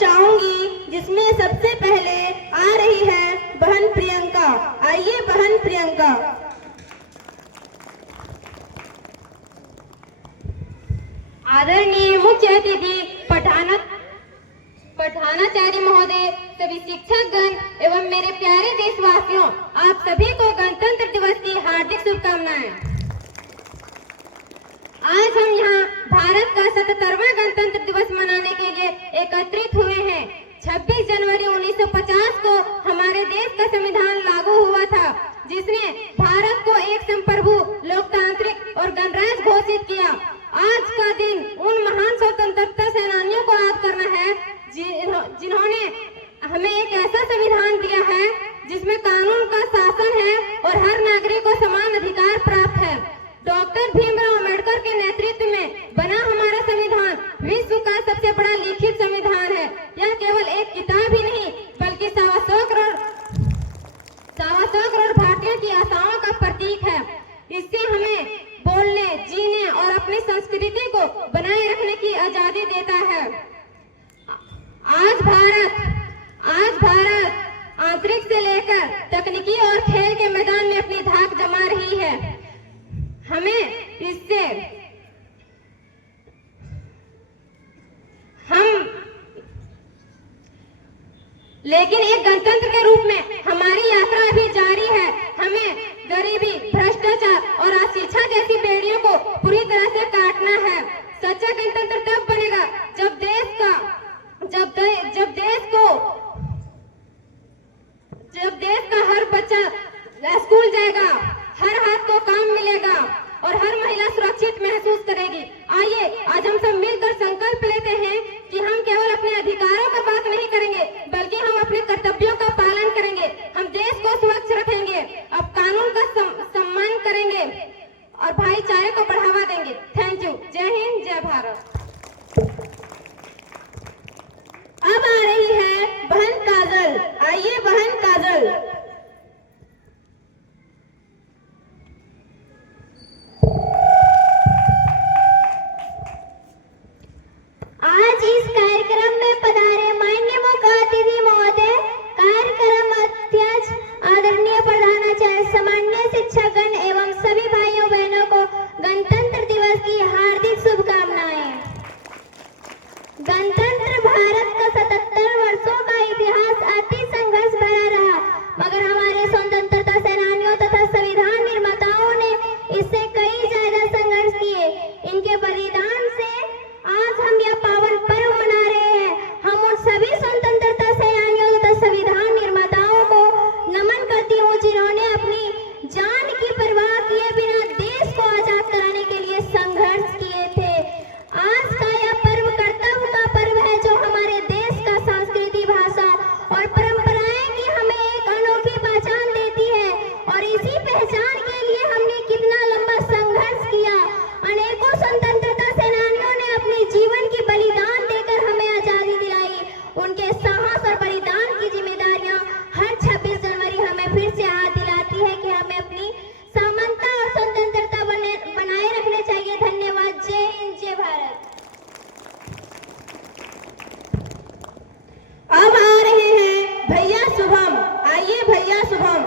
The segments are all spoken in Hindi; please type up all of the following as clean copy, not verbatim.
चाहूंगी, जिसमें सबसे पहले आ रही है बहन प्रियंका। आइए बहन प्रियंका। आदरणीय मुख्य अतिथि पठानाचार्य महोदय, सभी शिक्षकगण एवं मेरे प्यारे देशवासियों, आप सभी को गणतंत्र दिवस की हार्दिक शुभकामनाएं। आज हम यहाँ भारत का 77वां गणतंत्र दिवस मनाने के लिए एकत्रित हुए हैं। 26 जनवरी 1950 को हमारे देश का संविधान लागू हुआ था, जिसने भारत को एक संप्रभु, लोकतांत्रिक और गणराज्य घोषित किया। आज का दिन उन महान स्वतंत्रता सेनानियों को याद करना है जिन्होंने हमें एक ऐसा संविधान दिया है जिसमें कानून का शासन है और हर नागरिक को समान अधिकार प्राप्त है। डॉक्टर भीमराव अंबेडकर के नेतृत्व में बना हमारा संविधान विश्व का सबसे बड़ा लिखित संविधान है। यह केवल एक किताब ही नहीं, बल्कि 125 करोड़ भारतीयों की आशाओं का प्रतीक है। इससे हमें बोलने, जीने और अपनी संस्कृति को बनाए रखने की आजादी देता है। आज भारत आंतरिक से लेकर तकनीकी और खेल के मैदान में अपनी धाक जमा रही है। लेकिन एक गणतंत्र के रूप में हमारी यात्रा अभी जारी है। हमें गरीबी, भ्रष्टाचार और अशिक्षा जैसी बेड़ियों को पूरी तरह से काटना है। सच्चा गणतंत्र तब बनेगा जब देश का हर बच्चा स्कूल जाएगा, हर हाथ को काम मिलेगा और हर महिला सुरक्षित महसूस करेगी। आइए आज हम सब मिलकर संकल्प लेते हैं कि हम केवल अपने अधिकारों का बात नहीं करेंगे, बल्कि हम अपने कर्तव्यों का पालन करेंगे। हम देश को स्वच्छ रखेंगे, अब कानून का सम्मान करेंगे और भाईचारे को बढ़ावा देंगे। Thank you. जय हिंद, जय भारत। अब आ रही है बहन काजल। आइए बहन काजल। आज इस कार्यक्रम में पधारे माननीय मुख्य अतिथि महोदय, कार्यक्रम अध्यक्ष आदरणीय प्रधानाचार्य, सामान्य शिक्षकगण एवं सभी भाइयों बहनों को गणतंत्र दिवस की हार्दिक शुभकामनाएं। गणतंत्र भारत का 77 वर्षों का इतिहास अति संघर्ष भरा रहा, मगर हमारे स्वतंत्रता सेनानियों तथा संविधान निर्माताओं ने इससे कई ज्यादा संघर्ष किए। इनके बलिदान से आज हम यह पावन पर्व मना रहे हैं। हम उन सभी स्वतंत्रता सेनानियों तथा संविधान निर्माताओं को नमन करती हूँ, जिन्होंने अपनी जान की परवाह किए बिना देश को आजाद कराने के लिए संघर्ष किए थे। आज का यह पर्व कर्तव्य का पर्व है, जो हमारे देश का संस्कृति, भाषा और परंपराएं की हमें एक अनोखी पहचान देती है। और इसी पहचान के लिए हमने कितना लंबा संघर्ष किया। अनेकों स्वतंत्रता सेनानियों ने अपने जीवन की बलिदान देकर हमें आजादी दिलाई। उनके साहस और बलिदान की जिम्मेदारियां हर 26 जनवरी हमें फिर से याद दिलाती है कि हमें अपनी समानता और स्वतंत्रता बनाए रखने चाहिए। धन्यवाद। जय हिंद, जय भारत। अब आ रहे हैं भैया शुभम। आइए भैया शुभम।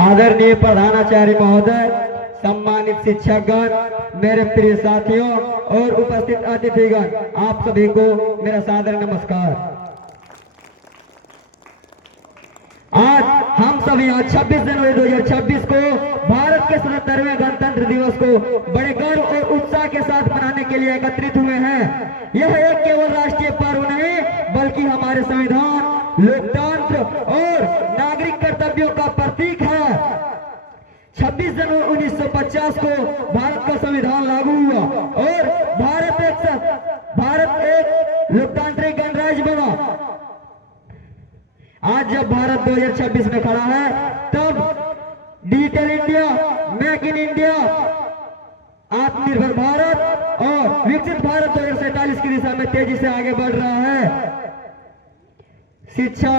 आदरणीय प्रधानाचार्य महोदय, सम्मानित शिक्षकगण, मेरे प्रिय साथियों और उपस्थित अतिथिगण, आप सभी को मेरा सादर नमस्कार। आज हम सभी 26 जनवरी 2026 को भारत के 77वें गणतंत्र दिवस को बड़े गर्व और उत्साह के साथ मनाने के लिए एकत्रित हुए हैं। यह एक केवल राष्ट्रीय पर्व नहीं, बल्कि हमारे संविधान, लोकतंत्र और नागरिक कर्तव्यों का प्रतीक है। 26 जनवरी 1950 को भारत का संविधान लागू हुआ और भारत एक लोकतांत्रिक गणराज्य बना। आज जब भारत 2026 में खड़ा है, तब digital India, make in India, आत्मनिर्भर भारत और विकसित भारत 2047 की दिशा में तेजी से आगे बढ़ रहा है। शिक्षा,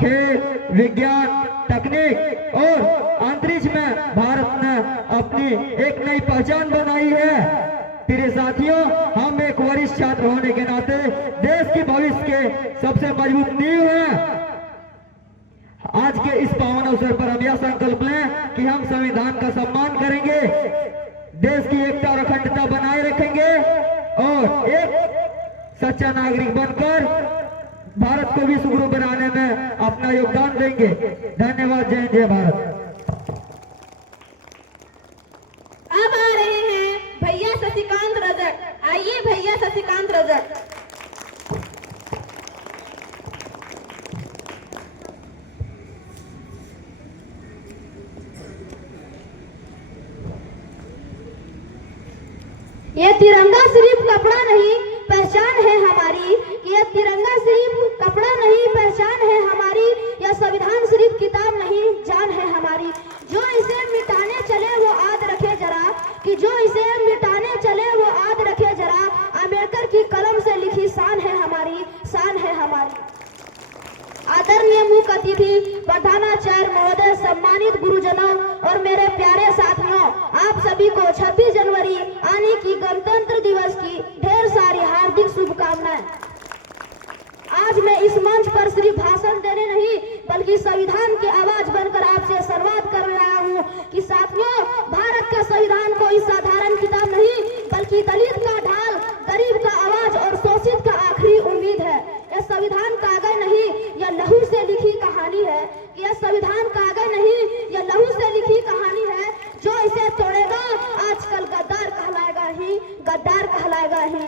खेल, विज्ञान, तकनीक और अंतरिक्ष में भारत ने अपनी एक नई पहचान बनाई है। प्रिय साथियों, हम एक वरिष्ठ छात्र होने के नाते देश की भविष्य के सबसे मजबूत नींव हैं। आज के इस पावन अवसर पर हम यह संकल्प लें कि हम संविधान का सम्मान करेंगे, देश की एकता और अखंडता बनाए रखेंगे और एक सच्चा नागरिक बनकर भारत को विश्व गुरु बनाने में अपना योगदान देंगे। धन्यवाद। जय जय भारत। अब आ रहे हैं भैया शशिकांत रजक। आइए भैया शशिकांत रजक। ये तिरंगा सिर्फ कपड़ा नहीं पहचान है हमारी, ये तिरंगा सिर्फ कपड़ा नहीं पहचान है हमारी, यह संविधान सिर्फ किताब नहीं जान है हमारी। जो इसे मिटाने चले वो याद रखे जरा, कि जो इसे मिटाने चले वो याद रखे जरा, अम्बेडकर की कलम से लिखी शान है हमारी, शान है हमारी। आदरणीय मुख्य अतिथि, प्रधानाचार्य महोदय, सम्मानित गुरुजनों और मेरे प्यारे साथियों, आप सभी को 26 जनवरी आने की गणतंत्र दिवस की ढेर सारी हार्दिक शुभकामनाएं। आज मैं इस मंच पर सिर्फ भाषण देने नहीं बल्कि संविधान की आवाज बनकर आपसे संवाद कर रहा हूँ कि साथियों, भारत का संविधान कोई साधारण किताब नहीं बल्कि दलित का ढाल, गरीब का आवाज और शोषित का आखिरी उम्मीद है। यह संविधान कागज नहीं, यह लहू से लिखी कहानी है। यह संविधान कागज नहीं, यह लहू से लिखी कहानी है। जो इसे तोड़ेगा आजकल गद्दार कहलाएगा ही, गद्दार कहलाएगा ही।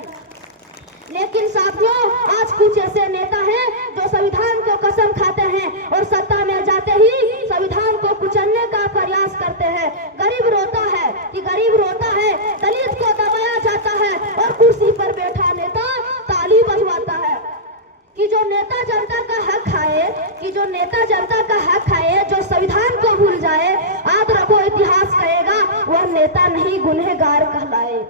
लेकिन साथियों, आज कुछ ऐसे नेता हैं जो संविधान को कसम खाते हैं और सत्ता में जाते ही संविधान को कुचलने का प्रयास करते हैं। गरीब रोता है कि गरीब रोता है, दलित को दबाया जाता है और कुर्सी पर बैठा नेता ताली बजवाता है। कि जो नेता जनता का हक खाए, कि जो नेता जनता का हक खाए, जो संविधान को भूल जाए, याद रखो इतिहास कहेगा वह नेता नहीं गुनहगार कहलाए।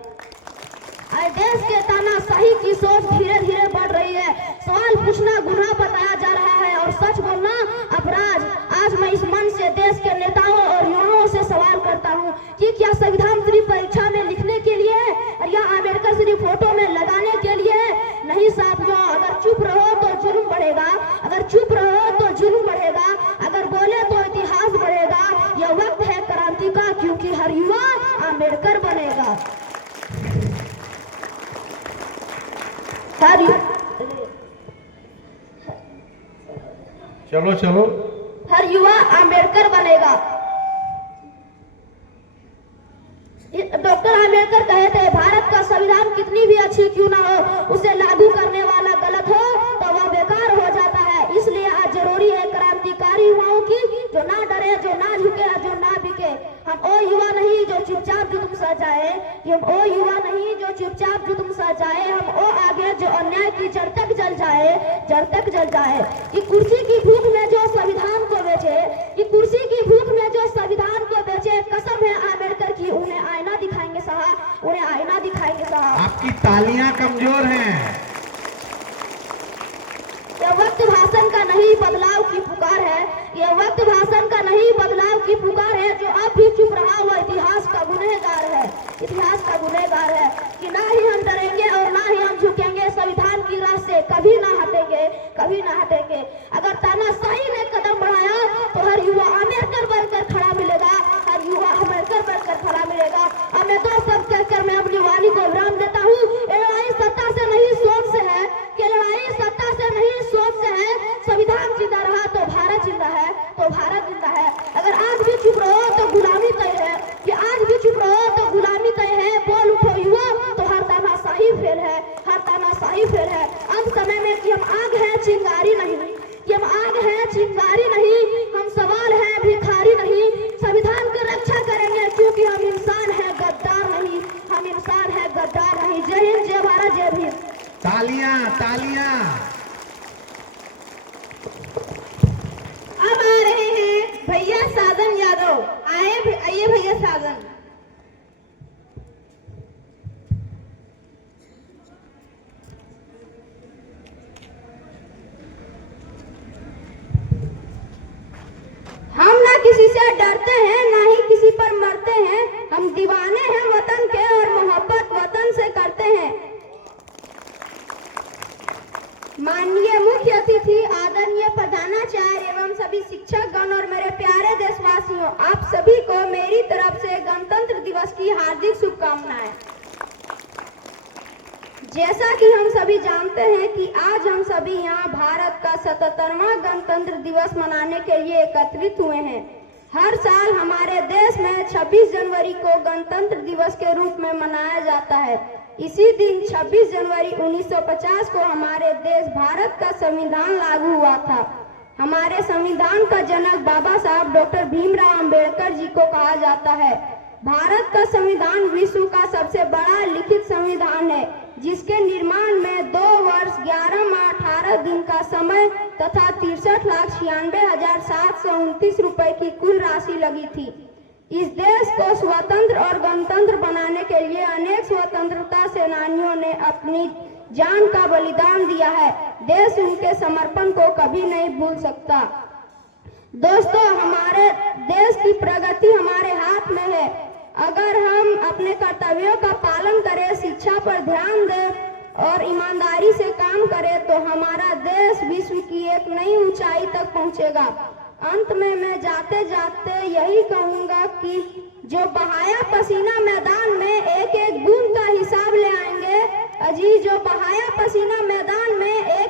देश के तानाशाही की सोच धीरे धीरे बढ़ रही है। सवाल पूछना गुनाह बताया जा रहा है और सच बोलना अपराध। आज मैं इस मंच से देश के नेताओं और युवाओं से सवाल करता हूं कि क्या संविधान सिर्फ परीक्षा में लिखने के लिए है और या अम्बेडकर सिर्फ फोटो में लगाने के लिए है? नहीं साथियों, अगर चुप रहो तो जुल्म बढ़ेगा, अगर चुप रहो तो जुल्म बढ़ेगा, अगर बोले तो इतिहास बढ़ेगा। यह वक्त है क्रांति का, क्योंकि हर युवा अम्बेडकर बनेगा। चलो चलो, हर युवा अम्बेडकर बनेगा। डॉक्टर अम्बेडकर कहे थे, भारत का संविधान कितनी भी अच्छी क्यों ना हो, उसे लागू करने वाला गलत हो तो वह बेकार हो जाता है। इसलिए आज जरूरी है क्रांतिकारी युवाओं की, जो ना डरे, जो ना झुके, जो ना बिके। हम वो युवा नहीं जो चुपचाप जुल्म सजाए, हम वो युवा नहीं जो चुपचाप जुल्म सजाए, हम वो आगे जो अन्याय की जड़ तक जल जाए, जड़ तक जल जाए। कि कुर्सी की भूख में जो संविधान को बेचे, कि कुर्सी की भूख में जो संविधान को बेचे, कसम है अम्बेडकर की, उन्हें आईना दिखाएंगे साहब, उन्हें आईना दिखाएंगे साहब। आपकी तालियां कमजोर हैं। यह वक्त भाषण का नहीं बदलाव की पुकार है, यह वक्त भाषण का नहीं बदलाव की पुकार है। जो अब भी चुप रहा वह इतिहास का गुनहगार है, इतिहास का गुनहगार है। कि ना ही हम डरेंगे और ना ही हम झुकेंगे, संविधान की राह से कभी ना हटेंगे, कभी ना हटेंगे। अगर तानाशाही ने कदम बढ़ाया तो हर युवा अम्बेडकर बनकर खड़ा मिलेगा, हर युवा अम्बेडकर बनकर खड़ा मिलेगा। अब मैं दो शब्द कहकर मैं अपनी वाणी को विराम देता हूँ। लड़ाई सत्ता से नहीं सोच से है, कि लड़ाई सत्ता से नहीं सोच से है। संविधान जिंदा रहा तो भारत जिंदा है, तो भारत जिंदा है। अगर आज भी चुप रहो तो गुलामी तय है, कि आज भी चुप रहो तो गुलामी तय है। बोल उठो युवा तो हर तानाशाही फेल है, हर तानाशाही फेल है। अंत समय में कि हम आग है चिंगारी नहीं, कि हम आग है चिंगारी नहीं, हम सवाल है भिखारी नहीं। संविधान की रक्षा करेंगे क्योंकि हम इंसान है गद्दार नहीं, हम इंसान है गद्दार नहीं। जय हिंद, जय भारत, जय भीम। तालियां तालियां। अब आ रहे हैं भैया साजन यादव। आइए भैया साजन। किसी से डरते हैं, ना ही किसी पर मरते हैं। हम दीवाने हैं वतन के और मोहब्बत वतन से करते हैं। माननीय मुख्य अतिथि, आदरणीय प्रधानाचार्य एवं सभी शिक्षकगण और मेरे प्यारे देशवासियों, आप सभी को मेरी तरफ से गणतंत्र दिवस की हार्दिक शुभकामनाएं। जैसा कि हम सभी जानते हैं कि आज हम सभी यहाँ भारत का 77वां गणतंत्र दिवस मनाने के लिए एकत्रित हुए हैं। हर साल हमारे देश में 26 जनवरी को गणतंत्र दिवस के रूप में मनाया जाता है। इसी दिन 26 जनवरी 1950 को हमारे देश भारत का संविधान लागू हुआ था। हमारे संविधान का जनक बाबा साहब डॉक्टर भीमराव अंबेडकर जी को कहा जाता है। भारत का संविधान विश्व का सबसे बड़ा लिखित संविधान है, जिसके निर्माण में 2 वर्ष 11 माह 18 दिन का समय तथा 63,96,729 रुपए की कुल राशि लगी थी। इस देश को स्वतंत्र और गणतंत्र बनाने के लिए अनेक स्वतंत्रता सेनानियों ने अपनी जान का बलिदान दिया है। देश उनके समर्पण को कभी नहीं भूल सकता। दोस्तों, हमारे देश की प्रगति हमारे हाथ में है। अगर हम अपने कर्तव्यों का पालन करें, शिक्षा पर ध्यान दें और ईमानदारी से काम करें तो हमारा देश विश्व की एक नई ऊंचाई तक पहुंचेगा। अंत में मैं जाते जाते यही कहूंगा कि जो बहाया पसीना मैदान में एक एक बूंद का हिसाब ले आएंगे, अजी जो बहाया पसीना मैदान में एक